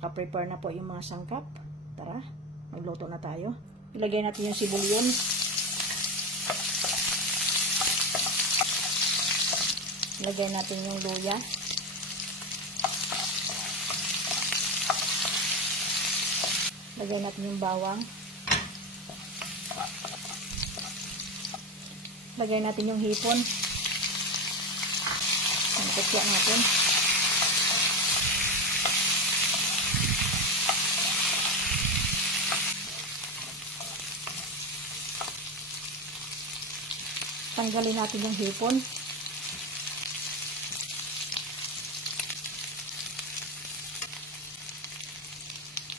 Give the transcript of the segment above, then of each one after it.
Naka-prepare na po yung mga sangkap. Tara, magluto na tayo. Ilagay natin yung sibulyon. Ilagay natin yung luya. Ilagay natin yung bawang. Ilagay natin yung hipon. Sangkutya natin. Tanggalin natin yung hipon.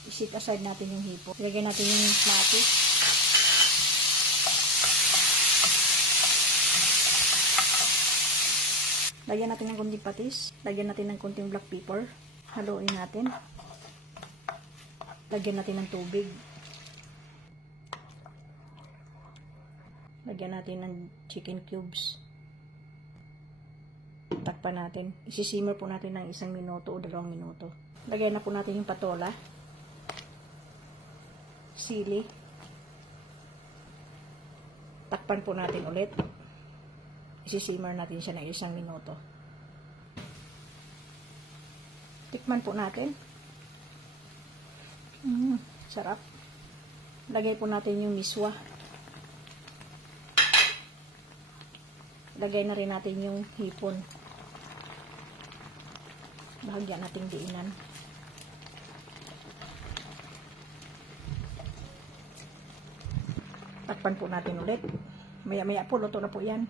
I-set aside natin yung hipon. Ilagay natin yung kamatis. Lagyan natin ng kunting patis. Lagyan natin ng kunting black pepper. Haluin natin. Lagyan natin ng tubig. Lagyan natin ng chicken cubes. Takpan natin. Isisimmer po natin ng 1 minuto o 2 minuto. Lagyan na po natin yung patola. Sili. Takpan po natin ulit. Isisimmer natin siya ng 1 minuto. Tikman po natin. Sarap. Lagay po natin yung miswa. Lagay na rin natin yung hipon. Bahagyan nating diinan. Takpan po natin ulit. Maya-maya po, luto na po yan.